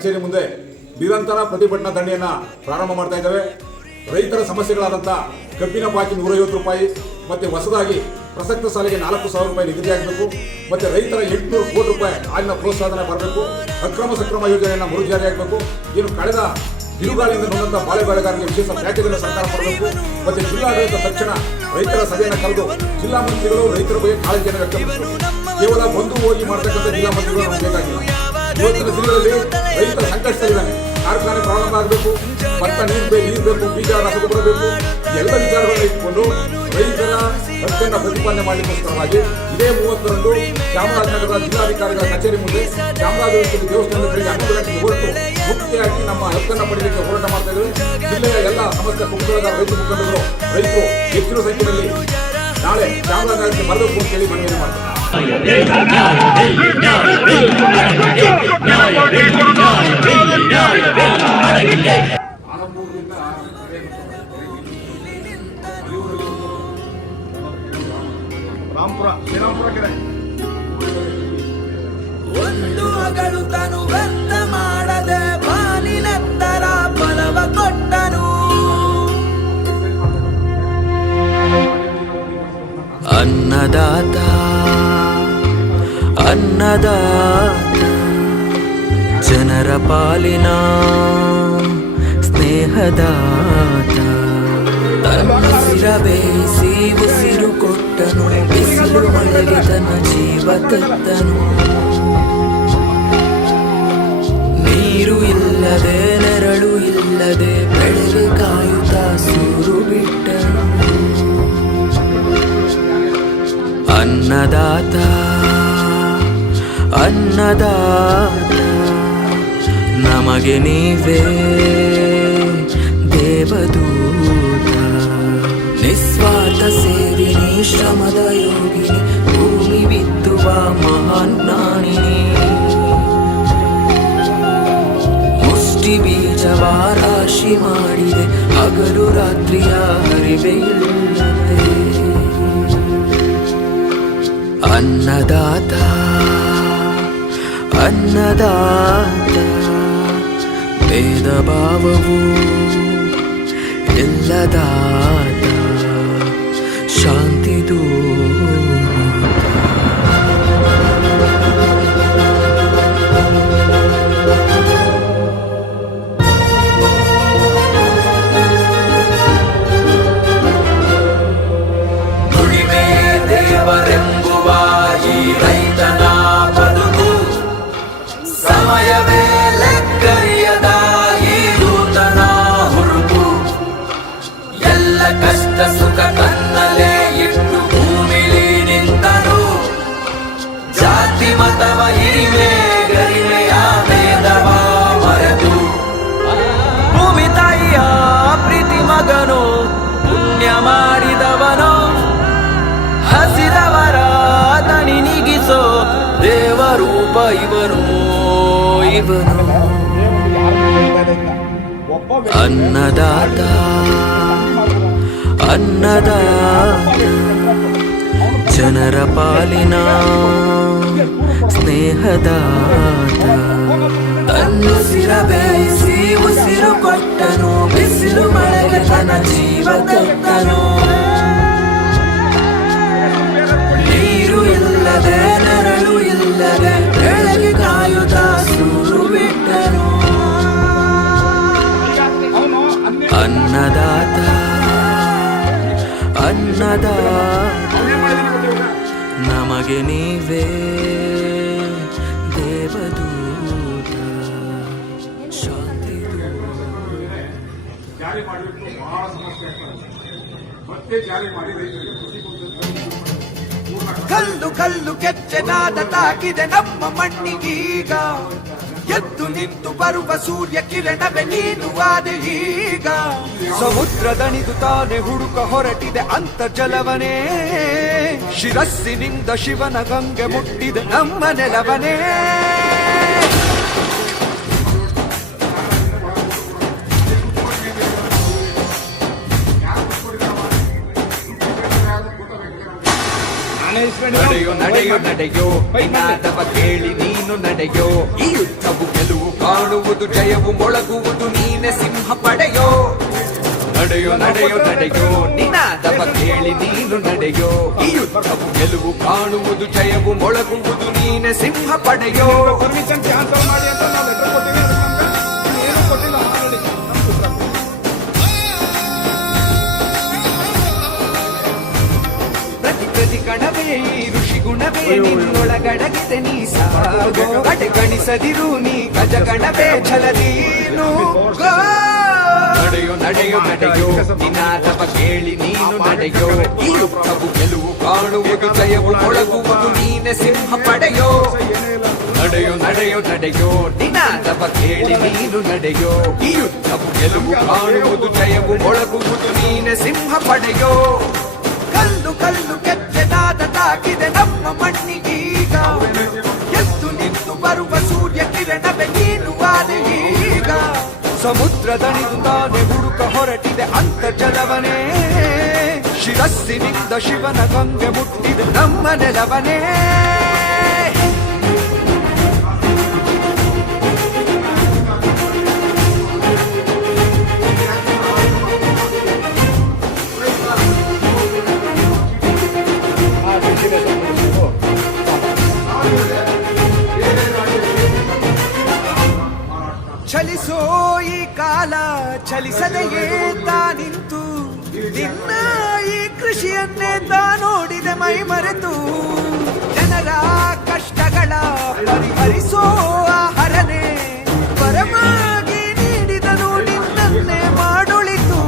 ಕಚೇರಿ ಮುಂದೆ ನಿರಂತರ ಪ್ರತಿಭಟನಾ ದಂಡೆಯನ್ನು ಪ್ರಾರಂಭ ಮಾಡ್ತಾ ಇದ್ದಾವೆ. ರೈತರ ಸಮಸ್ಯೆಗಳಾದಂಥ ಕಬ್ಬಿನ ಬಾಕಿ ನೂರೈವತ್ತು ರೂಪಾಯಿ, ಮತ್ತೆ ಹೊಸದಾಗಿ ಪ್ರಸಕ್ತ ಸಾಲಿಗೆ ನಾಲ್ಕು ಸಾವಿರ ರೂಪಾಯಿ ನಿಗದಿಯಾಗಬೇಕು ಮತ್ತೆ ರೈತರ ಎಂಟುನೂರು ಕೋಟಿ ರೂಪಾಯಿ ಹಾಲಿನ ಪ್ರೋತ್ಸಾಹನ ಬರಬೇಕು, ಅಕ್ರಮ ಸಕ್ರಮ ಯೋಜನೆಯನ್ನು ಮರುಜಾರಿಯಾಗಬೇಕು ಏನು ಕಳೆದ ಬಿರುಗಾಳಿಯಿಂದ ನೋಡಿದಂತಹ ಬಾಳೆ ಬೆಳೆಗಾರರಿಗೆ ವಿಶೇಷ ಪ್ಯಾಕೇಜನ್ನು ಸರ್ಕಾರ ಕೊಡಬೇಕು, ಮತ್ತೆ ಜಿಲ್ಲಾಡಳಿತ ತಕ್ಷಣ ರೈತರ ಸಭೆಯನ್ನು ಕರೆದು ಜಿಲ್ಲಾ ಮಂತ್ರಿಗಳು ರೈತರ ಬಗ್ಗೆ ಕಾಳಜಿಯನ್ನು ವ್ಯಕ್ತಪಡಿಸಬೇಕು. ಕೇವಲ ಬಂದು ಹೋಗಿ ಮಾಡ್ತಕ್ಕಂಥ ಜಿಲ್ಲಾ ಮಂತ್ರಿಗಳು ನಮಗೆ ಬೇಕಾಗಿಲ್ಲ. ಇವತ್ತಿನ ದಿನಗಳಲ್ಲಿ ರೈತರ ಸಂಕಷ್ಟದಲ್ಲಿದ್ದಾನೆ ಕಾರ್ಖಾನೆ ಪ್ರಾರಂಭ ಆಗಬೇಕು, ಭತ್ತ ನೀರು ಬೇಕು ಎಲ್ಲ ವಿಚಾರಗಳನ್ನ ಇಟ್ಕೊಂಡು ರೈತರ ಹಕ್ಕನ್ನು ಪ್ರತಿಪಾದನೆ ಮಾಡಲಿಕ್ಕೋಸ್ಕರವಾಗಿ ಇದೇ ಮೂವತ್ತರಂದು ಚಾಮರಾಜನಗರದ ಜಿಲ್ಲಾಧಿಕಾರಿಗಳ ಕಚೇರಿ ಮುಂದೆ ಚಾಮರಾಜೇಶ್ವರಿ ದೇವಸ್ಥಾನದ ಕಡೆಗೆ ಮುಖ್ಯವಾಗಿ ನಮ್ಮ ಹಕ್ಕನ್ನು ಪಡೆಯಲಿಕ್ಕೆ ಹೋರಾಟ ಮಾಡ್ತಾ ಎಲ್ಲ ಕುಟುಂಬದ ರೈತ ಮುಖಂಡರು, ರೈತರು ಹೆಚ್ಚಿನ ಸಂಖ್ಯೆಯಲ್ಲಿ ನಾಳೆ ಚಾಮರಾಜನಗರಕ್ಕೆ ಬರಬೇಕು ಅಂತೇಳಿ ಮನವಿ ಮಾಡ್ತಾರೆ. ಅಗಳು ತನು ವ್ಯರ್ಥ ಮಾಡದೆ ಬಾಲಿನತ್ತರ ಫಲವ ಕೊಟ್ಟನು. ಅನ್ನದಾತ ಅನ್ನದಾತ, ಜನರ ಪಾಲಿನ ಸ್ನೇಹದಾತ. ತನ್ನುಸಿರ ಬೇಯಿಸಿ ಉಸಿರು ಕೊಟ್ಟನು, ಬಿಸಿಲು ಮಳೆಗೆ ತನ್ನ ಜೀವ ತತ್ತನು. ಇಲ್ಲದೆ ನೆರಳು ಇಲ್ಲದೆ ಬೆಳೆಗೆ ಕಾಯುತ್ತ ಸೂರು ಬಿಟ್ಟ. ಅನ್ನದಾತ ಅನ್ನದಾತ, ನಮಗೆ ನೀವೇ ದೇವದೂತ. ನಿಸ್ವಾರ್ಥ ಸೇವಿನಿ ಶ್ರಮದ ಯೋಗಿ ಭೂಮಿ ಬಿತ್ತುವ ಮಹಾನ್ ರಾಶಿ ಮಾಡಿದೆ ಹಗಲು ರಾತ್ರಿಯ ಹರಿವೆಯಿಲ್ಲದೆ ಅನ್ನದಾತ ಅನ್ನದಾತ ಭೇದ ಭಾವವು ಇಲ್ಲದಾತ ಶಾಂತಿ ಈ ರೈತನ ಬದುಕು ಸಮಯವೇ ಲೆಕ್ಕರಿಯದ ಈ ನೂತನ ಎಲ್ಲ ಕಷ್ಟ ಸುಖ ಕನ್ನಲೇ ಇಟ್ಟು ಭೂಮಿಲಿ ನಿಂತನು. ಜಾತಿ ಮತವ ಅನ್ನದಾತ ಅನ್ನದಾತ ಜನರ ಪಾಲಿನ ಸ್ನೇಹದಾತ. ತನ್ನುಸಿರ ಬೇಯಿಸಿ ಉಸಿರು ಕೊಟ್ಟನು ಬಿಸಿಲು ಮಳೆಗೆ ತನ್ನ ಜೀವ ನಮಗೆ ನೀವೇ ದೇವದೂತ ಶಾಂತಿ ಜಾರಿ ಮಾಡಲಿಕ್ಕೆ ಬಹಳ ಸಮಸ್ಯೆ ಆಗ್ತದೆ. ಮತ್ತೆ ಜಾರಿ ಮಾಡಿ ರೈತರಿಗೆ ಕೃಷಿ ಪೂರ್ಣ ಕಲ್ಲು ಕಲ್ಲು ಕೆಚ್ಚೆನಾದ ತಾಕಿದೆ ನಮ್ಮ ಮಣ್ಣಿಗೀಗ. ಎದ್ದು ನಿಂತು ಬರುವ ಸೂರ್ಯ ಕಿರಣವೇ ನೀನು ಆದೆ ಈಗ. ಸಮುದ್ರದಣಿದು ತಾನೆ ಹುಡುಕ ಹೊರಟಿದೆ ಅಂತರ್ಜಲವನೇ ಶಿರಸ್ಸಿನಿಂದ ಶಿವನ ಗಂಗೆ ಮುಟ್ಟಿದೆ ನಮ್ಮ ನೆಲವನೇ. ನಡೆಯೋ, ನಡೆಯು, ನಡೆಯೋ. ನಿನಾದವ ಕೇಳಿ ನೀನು ನಡೆಯೋ. ಈ ಯುದ್ಧವು ಗೆಲುವು ಕಾಣುವುದು, ಜಯವು ಮೊಳಗುವುದು, ನೀನೆ ಸಿಂಹ ಪಡೆಯೋ. ನಡೆಯೋ ನಡೆಯೋ ನಡೆಯೋ ನಿನಾದವ ಕೇಳಿ ನೀನು ನಡೆಯೋ. ಈ ಯುದ್ಧವು ಗೆಲುವು ಕಾಣುವುದು ಜಯವು ಮೊಳಗುವುದು ನೀನೆ ಸಿಂಹ ಪಡೆಯೋ. ಪ್ರತಿ ಪ್ರತಿ ಕಣವೇ ನಿನ್ನೊಳಗಡಗಿದೆ ನೀ ಸಾಗೋ. ಅಡೆ ಗಣಿಸದಿರು ನೀ ಗಜ ಗಣವೇ ಛಲದೀನು ನಡೆಯೋ ನಡೆಯೋ ನಡೆಯೋ. ನಿನಾದವ ಕೇಳಿ ನೀನು ನಡೆಯೋ. ಈ ಯುದ್ಧವು ಗೆಲುವು ಕಾಣುವುದು, ಜಯವು ಒಳಗುವುದು ನೀನೆ ಸಿಂಹ ಪಡೆಯೋ. ನಡೆಯೋ ನಡೆಯೋ ನಡೆಯೋ. ನಿನಾದವ ಕೇಳಿ ನೀನು ನಡೆಯೋ. ಈ ಯುದ್ಧವು ಗೆಲುವು ಕಾಣುವುದು, ಜಯವು ಒಳಗುವುದು ನೀನೆ ಸಿಂಹ ಪಡೆಯೋ. ಸಮುದ್ರ ದಣಿದು ತಾನೆ ಹುಡುಕ ಹೊರಟಿದೆ ಅಂತರ್ಜಲವನೇ. ಶಿರಸ್ಸಿನಿಂದ ಶಿವನ ಗಂಗೆ ಮುಟ್ಟಿದೆ ನಮ್ಮ ನೆಲವನೇ. ಚಲಿಸದೆಯೇ ತಾನಿಂತು ನಿನ್ನ ಈ ಕೃಷಿಯನ್ನೇ ತಾ ನೋಡಿದೆ ಮೈ ಮರೆತು. ಜನರ ಕಷ್ಟಗಳ ಪರಿಹರಿಸೋ ಆಹರನೆ ಪರಮಾಗಿ ನೀಡಿದನು ನಿನ್ನನ್ನೇ ಮಾಡೊಳಿತು.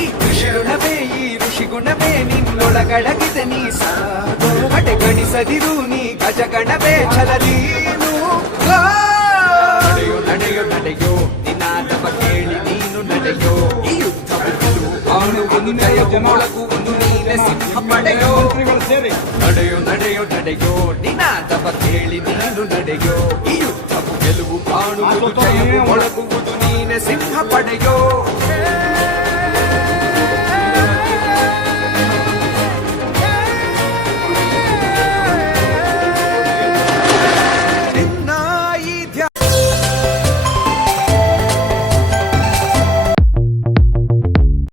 ಈ ಕೃಷಿಗುಣವೇ ಈ ಋಷಿಗುಣವೇ ನಿನ್ನೊಳಗಡಗಿದೆ ನೀ ಸಾಧು ಹಟೆ ಗಣಿಸದಿರು ನೀ ಗಜಗಣವೇ ಛಲದೀನು ಪಡೆಯೋ. ನಡೆಯೋ ನಡೆಯೋ ನಡೆಯೋ ನಿನಾದವ ಕೇಳಿ ನೀನು ನಡೆಯೋ. ಈ ಯುದ್ಧವು ಗೆಲುವು ಕಾಣುವುದು, ಜಯವು ಒಳಗುವುದು ನೀನೆ ಸಿಂಹ ಪಡೆಯೋ.